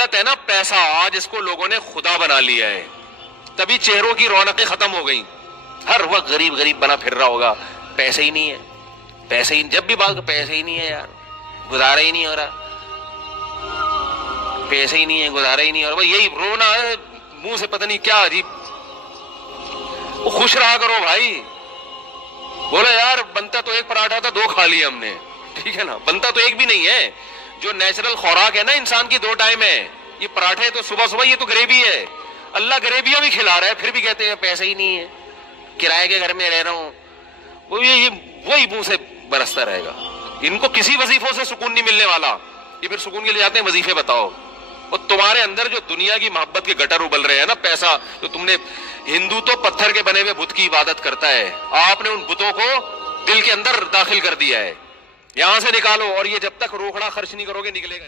غلط ہے نا پیسہ، آج اس کو لوگوں نے خدا بنا لیا ہے، تبھی چہروں کی رونقیں ختم ہو گئیں. ہر وقت غریب غریب بنا پھر رہا ہوگا، پیسے ہی نہیں ہے، پیسے ہی، جب بھی بات پیسے ہی نہیں ہے یار، گزارا ہی نہیں ہو رہا، پیسے ہی نہیں ہے، گزارا ہی نہیں ہو رہا. یہی رونا ہے منہ سے، پتہ نہیں کیا عجیب. خوش رہا کرو بھائی. بولا یار بنتا تو ایک پراٹھا تھا، دو کھا لیا ہم نے، ٹھیک ہے نا، بنتا تو ایک بھی نہیں ہے. جو نیچرل خوراک ہے نا انسان کی 2 ٹائم ہے، یہ پراٹھے تو صبح صبح، یہ تو گریوی ہے. اللہ گریویاں بھی کھلا رہا ہے، پھر بھی کہتے ہیں پیسے ہی نہیں ہے، کرائے کے گھر میں رہ رہا ہوں. وہی منہ سے برستا رہے گا. ان کو کسی وظیفوں سے سکون نہیں ملنے والا. یہ پھر سکون کے لیے جاتے ہیں وظیفے بتاؤ. اور تمہارے اندر جو دنیا کی محبت کے گٹر ابل رہے ہیں نا، پیسہ جو تم نے، ہندو تو پتھر کے بنے ہوئے بت کی عبادت کرتا ہے، آپ نے ان بتوں کو دل کے اندر داخل کر دیا ہے. یہاں سے نکالو، اور یہ جب تک روکڑا خرچ نہیں کرو گے نکلے گا.